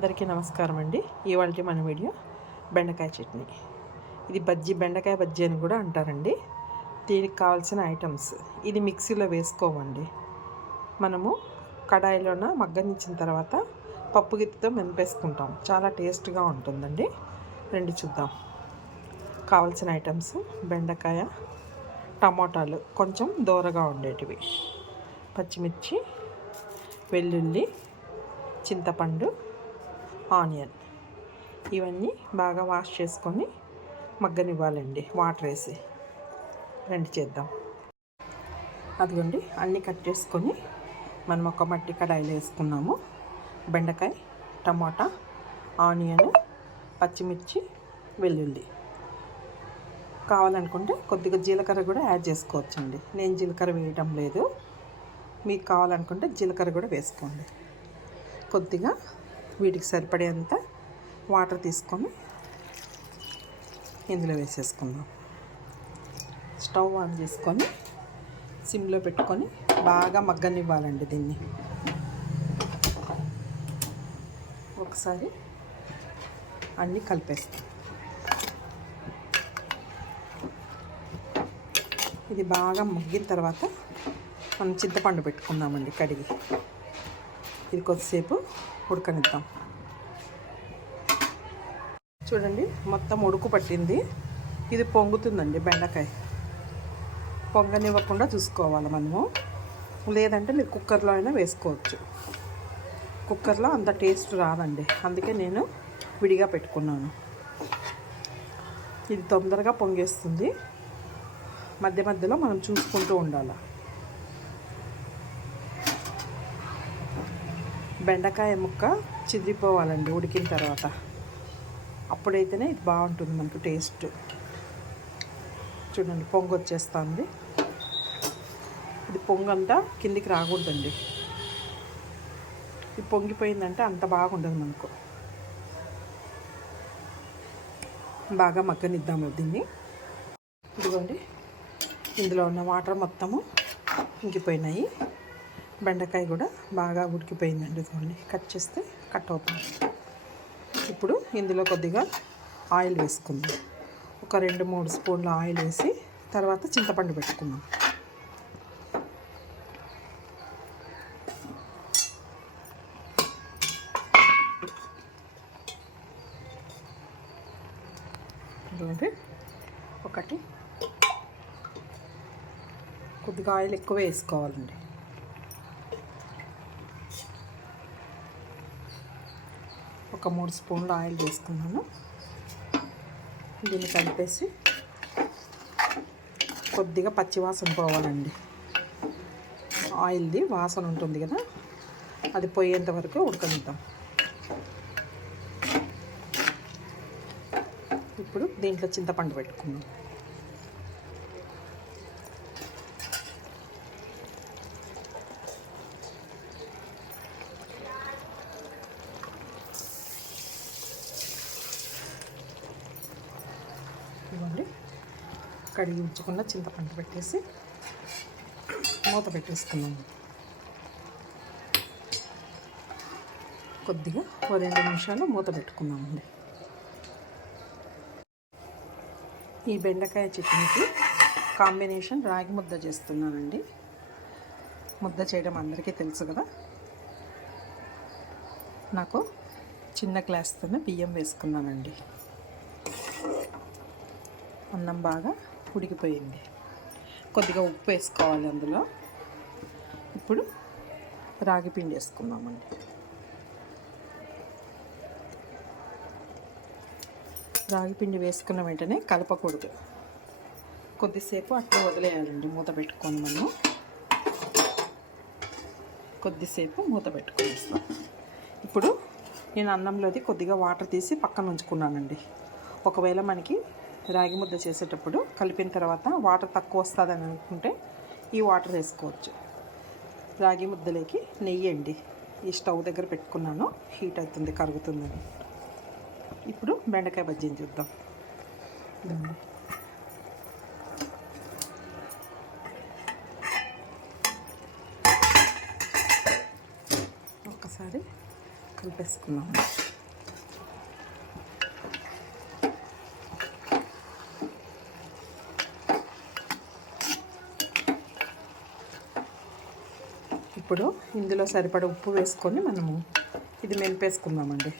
అందరికీ నమస్కారం అండి. ఇవాళ మన వీడియో బెండకాయ చట్నీ. ఇది బజ్జీ బెండకాయ బజ్జీ అని కూడా అంటారండి. దీనికి కావాల్సిన ఐటమ్స్ ఇది మిక్సీలో వేసుకోమండి. మనము కడాయిలోన మగ్గనిచ్చిన తర్వాత పప్పు గిత్తితో మెంపేసుకుంటాం. చాలా టేస్ట్గా ఉంటుందండి. రెండు చూద్దాం. కావాల్సిన ఐటమ్స్ బెండకాయ టమోటాలు కొంచెం దూరగా ఉండేటివి. పచ్చిమిర్చి వెల్లుల్లి చింతపండు ఆనియన్ ఇవన్నీ బాగా వాష్ చేసుకొని మగ్గనివ్వాలండి. వాటర్ వేసి రెండు చేద్దాం. అదిగోండి అన్నీ కట్ చేసుకొని మనం ఒక మట్టి కడాయిలో వేసుకున్నాము. బెండకాయ టమాటా ఆనియన్ పచ్చిమిర్చి వెల్లుల్లి. కావాలనుకుంటే కొద్దిగా జీలకర్ర కూడా యాడ్ చేసుకోవచ్చండి. నేను జీలకర్ర వేయటం లేదు. మీకు కావాలనుకుంటే జీలకర్ర కూడా వేసుకోండి. కొద్దిగా వీటికి సరిపడేంత వాటర్ తీసుకొని ఇందులో వేసేసుకుందాం. స్టవ్ ఆన్ చేసుకొని సిమ్లో పెట్టుకొని బాగా మగ్గనివ్వాలండి దీన్ని. ఒకసారి అన్నీ కలిపేస్తాం. ఇది బాగా మగ్గిన తర్వాత మనం చింతపండు పెట్టుకుందామండి కడిగి. ఇది కొద్దిసేపు ఉడకనిద్దాం. చూడండి మొత్తం ఉడుకు పట్టింది. ఇది పొంగుతుందండి బెండకాయ. పొంగనివ్వకుండా చూసుకోవాలి మనము. లేదంటే మీరు కుక్కర్లో అయినా వేసుకోవచ్చు. కుక్కర్లో అంత టేస్ట్ రాదండి. అందుకే నేను విడిగా పెట్టుకున్నాను. ఇది తొందరగా పొంగేస్తుంది. మధ్య మధ్యలో మనం చూసుకుంటూ ఉండాలి? బెండకాయ ముక్క చిదిరిపోవాలండి ఉడికిన తర్వాత. అప్పుడైతేనే ఇది బాగుంటుంది మనకు టేస్ట్. చూడండి పొంగు వచ్చేస్తుంది. ఇది పొంగంతా కిందికి రాకూడదండి. ఇది పొంగిపోయిందంటే అంత బాగుండదు మనకు. బాగా మగ్గనిద్దాము దీన్ని. ఇదిగోండి ఇందులో ఉన్న వాటర్ మొత్తము ఇంకిపోయినాయి. బెండకాయ కూడా బాగా ఉడికిపోయిందండి ఇదిగోండి కట్ చేస్తే కట్ అవుతుంది. ఇప్పుడు ఇందులో కొద్దిగా ఆయిల్ వేసుకుందాం. ఒక రెండు మూడు స్పూన్ల ఆయిల్ వేసి తర్వాత చింతపండు పెట్టుకుందాం. ఒకటి. కొద్దిగా ఆయిల్ ఎక్కువ వేసుకోవాలండి. ఒక మూడు స్పూన్లు ఆయిల్ వేసుకున్నాను. దీన్ని కలిపేసి కొద్దిగా పచ్చివాసన పోవాలండి. ఆయిల్ది వాసన ఉంటుంది కదా అది పోయేంత వరకు ఉడకనిద్దాం. ఇప్పుడు దీంట్లో చింతపండు పెట్టుకున్నాం కడిగి ఉంచుకున్న చింతపండు పెట్టేసి మూత పెట్టేసుకున్నాము కొద్దిగా ఓ రెండు నిమిషాలు మూత పెట్టుకున్నామండి. ఈ బెండకాయ చట్నీకి కాంబినేషన్ రాగి ముద్ద చేస్తున్నానండి. ముద్ద చేయడం అందరికీ తెలుసు కదా. నాకు చిన్న గ్లాస్తోనే బియ్యం వేసుకున్నానండి. అన్నం బాగా ఉడికిపోయింది. కొద్దిగా ఉప్పు వేసుకోవాలి అందులో. ఇప్పుడు రాగి పిండి వేసుకుందామండి. రాగి పిండి వేసుకున్న వెంటనే కలపకూడదు. కొద్దిసేపు అట్లా వదిలేయాలండి మూత పెట్టుకొని మనం. కొద్దిసేపు మూత పెట్టుకొని ఇప్పుడు నేను అన్నంలోది కొద్దిగా వాటర్ తీసి పక్కన ఉంచుకున్నానండి. ఒకవేళ మనకి రాగి ముద్ద చేసేటప్పుడు కలిపిన తర్వాత వాటర్ తక్కువ వస్తుందని అనుకుంటే ఈ వాటర్ వేసుకోవచ్చు. రాగి ముద్దలోకి నెయ్యి అండి. ఈ స్టవ్ దగ్గర పెట్టుకున్నాను. హీట్ అవుతుంది కరుగుతుందని. ఇప్పుడు బెండకాయ బజ్జీని చూద్దాం. ఒక్కసారి కలిపేసుకున్నాము ఇప్పుడు ఇందులో సరిపడ ఉప్పు వేసుకొని మనము ఇది మెలిపేసుకుందామండి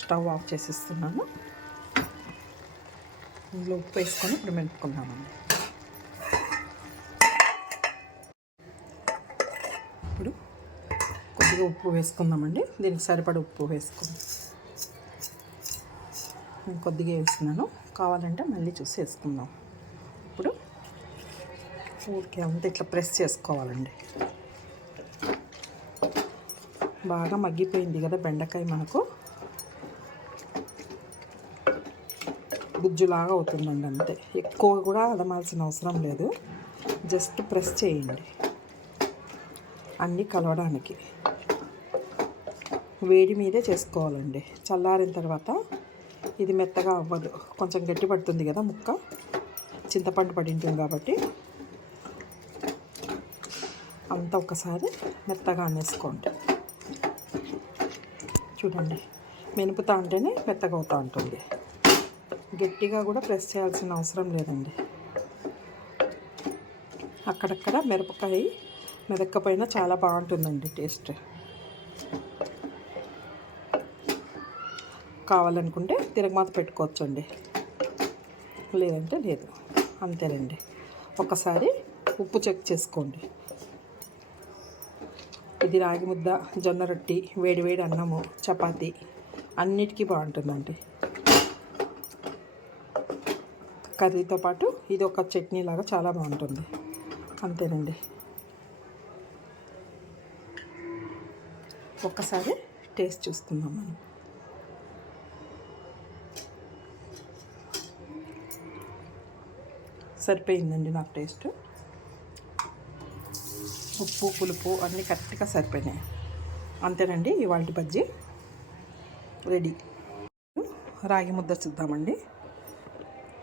స్టవ్ ఆఫ్ చేసిస్తున్నాము ఇందులో ఉప్పు వేసుకొని ఇప్పుడు మెలుపుకుందామండి ఇప్పుడు కొద్దిగా ఉప్పు వేసుకుందామండి. దీనికి సరిపడ ఉప్పు వేసుకుందాం నేను కొద్దిగా వేసుకున్నాను. కావాలంటే మళ్ళీ చూసి వేసుకుందాం. ఊరికే అంతా ఇట్లా ప్రెస్ చేసుకోవాలండి. బాగా మగ్గిపోయింది కదా బెండకాయ మనకు. గుజ్జులాగా అవుతుందండి అంతే. ఎక్కువ కూడా అదమాల్సిన అవసరం లేదు. జస్ట్ ప్రెస్ చేయండి. అన్నీ కలవడానికి. వేడి మీదే చేసుకోవాలండి. చల్లారిన తర్వాత ఇది మెత్తగా అవ్వదు. కొంచెం గట్టి పడుతుంది కదా ముక్క. చింతపండు పడింటుంది కాబట్టి అంతా ఒకసారి మెత్తగా అనేసుకోండి చూడండి మెనుపుతా ఉంటేనే మెత్తగా అవుతూ ఉంటుంది. గట్టిగా కూడా ప్రెస్ చేయాల్సిన అవసరం లేదండి. అక్కడక్కడ మిరపకాయ మెదక్కపోయినా చాలా బాగుంటుందండి టేస్ట్. కావాలనుకుంటే తిరగమాత పెట్టుకోవచ్చండి. లేదంటే లేదు అంతేనండి. ఒకసారి ఉప్పు చెక్ చేసుకోండి. ఇది రాగి ముద్ద జొన్న రొట్టి వేడివేడి అన్నము చపాతి అన్నిటికీ బాగుంటుందండి. కర్రీతో పాటు ఇది ఒక చట్నీ లాగా చాలా బాగుంటుంది. అంతేనండి. ఒక్కసారి టేస్ట్ చూస్తున్నాం మనం. సరిపోయిందండి నాకు టేస్ట్. ఉప్పు పులుపు అన్నీ కరెక్ట్గా సరిపోయినాయి. అంతేనండి ఇవాళ బజ్జీ రెడీ. రాగి ముద్ద చూద్దామండి.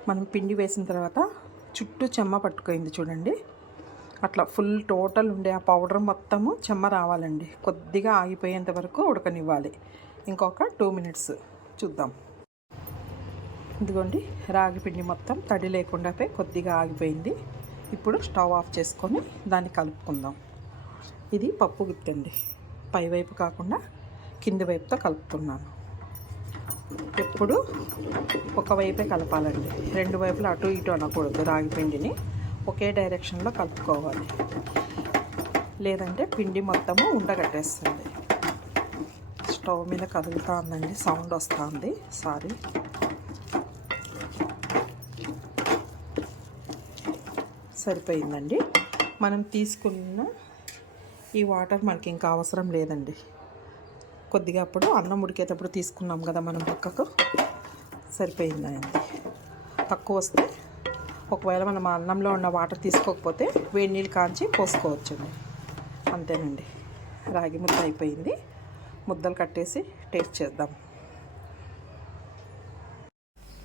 మనం పిండి వేసిన తర్వాత చుట్టూ చెమ్మ పట్టుకోయింది చూడండి. అట్లా ఫుల్ టోటల్ ఉండే ఆ పౌడర్ మొత్తము చెమ్మ రావాలండి. కొద్దిగా ఆగిపోయేంత వరకు ఉడకనివ్వాలి. ఇంకొక టూ మినిట్స్ చూద్దాం. ఇదిగోండి రాగి పిండి మొత్తం తడి లేకుండా పోయి కొద్దిగా ఆగిపోయింది. ఇప్పుడు స్టవ్ ఆఫ్ చేసుకొని దాన్ని కలుపుకుందాం. ఇది పప్పు గుత్తండి. పైవైపు కాకుండా కింది వైపుతో కలుపుతున్నాను. ఎప్పుడు ఒకవైపే కలపాలండి. రెండు వైపులు అటు ఇటు అనకూడదు రాగి పిండిని. ఒకే డైరెక్షన్లో కలుపుకోవాలి. లేదంటే పిండి మొత్తము ఉండగట్టేస్తుంది. స్టవ్ మీద కదులుతా ఉందండి సౌండ్ వస్తుంది. సారీ. సరిపోయిందండి. మనం తీసుకున్న ఈ వాటర్ మనకి ఇంకా అవసరం లేదండి. కొద్దిగా అప్పుడు అన్నం ఉడికేటప్పుడు తీసుకున్నాం కదా మనం పక్కకు. సరిపోయిందండి. తక్కువ వస్తే ఒకవేళ మనం అన్నంలో ఉన్న వాటర్ తీసుకోకపోతే వేడి నీళ్ళు కాంచి పోసుకోవచ్చండి. అంతేనండి. రాగి ముద్ద అయిపోయింది. ముద్దలు కట్టేసి టేస్ట్ చేద్దాం.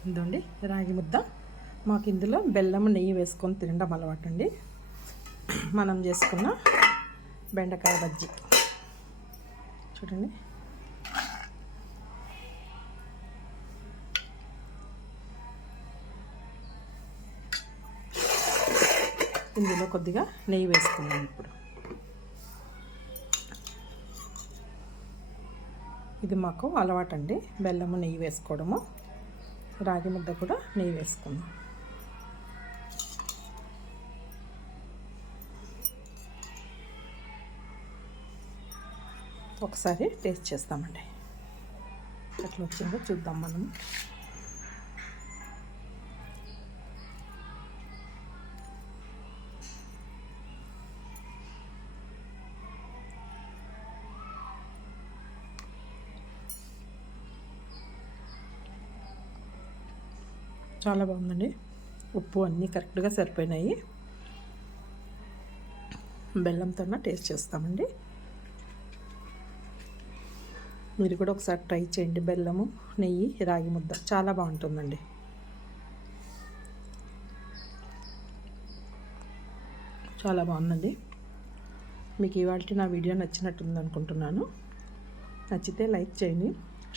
ఇదండి రాగి ముద్ద. మాకు ఇందులో బెల్లం నెయ్యి వేసుకొని తినడం అలవాటు అండి మనం చేసుకున్న బెండకాయ బజ్జీ. చూడండి. ఇందులో కొద్దిగా నెయ్యి వేసుకున్నాం ఇప్పుడు. ఇది మాకు అలవాటండి. బెల్లము నెయ్యి వేసుకోవడము. రాగి ముద్ద కూడా నెయ్యి వేసుకుందాం. ఒకసారి టేస్ట్ చేస్తామండి. ఎట్లా వచ్చిందో చూద్దాం మనం చాలా బాగుందండి. ఉప్పు అన్నీ కరెక్ట్గా సరిపోయినాయి. బెల్లంతో టేస్ట్ చేస్తామండి. మీరు కూడా ఒకసారి ట్రై చేయండి. బెల్లము నెయ్యి రాగి ముద్ద. చాలా బాగుంటుందండి. చాలా బాగుందండి. మీకు ఇవాళ నా వీడియో నచ్చినట్టుంది అనుకుంటున్నాను. నచ్చితే లైక్ చేయండి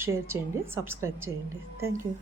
షేర్ చేయండి సబ్స్క్రైబ్ చేయండి. Thank you.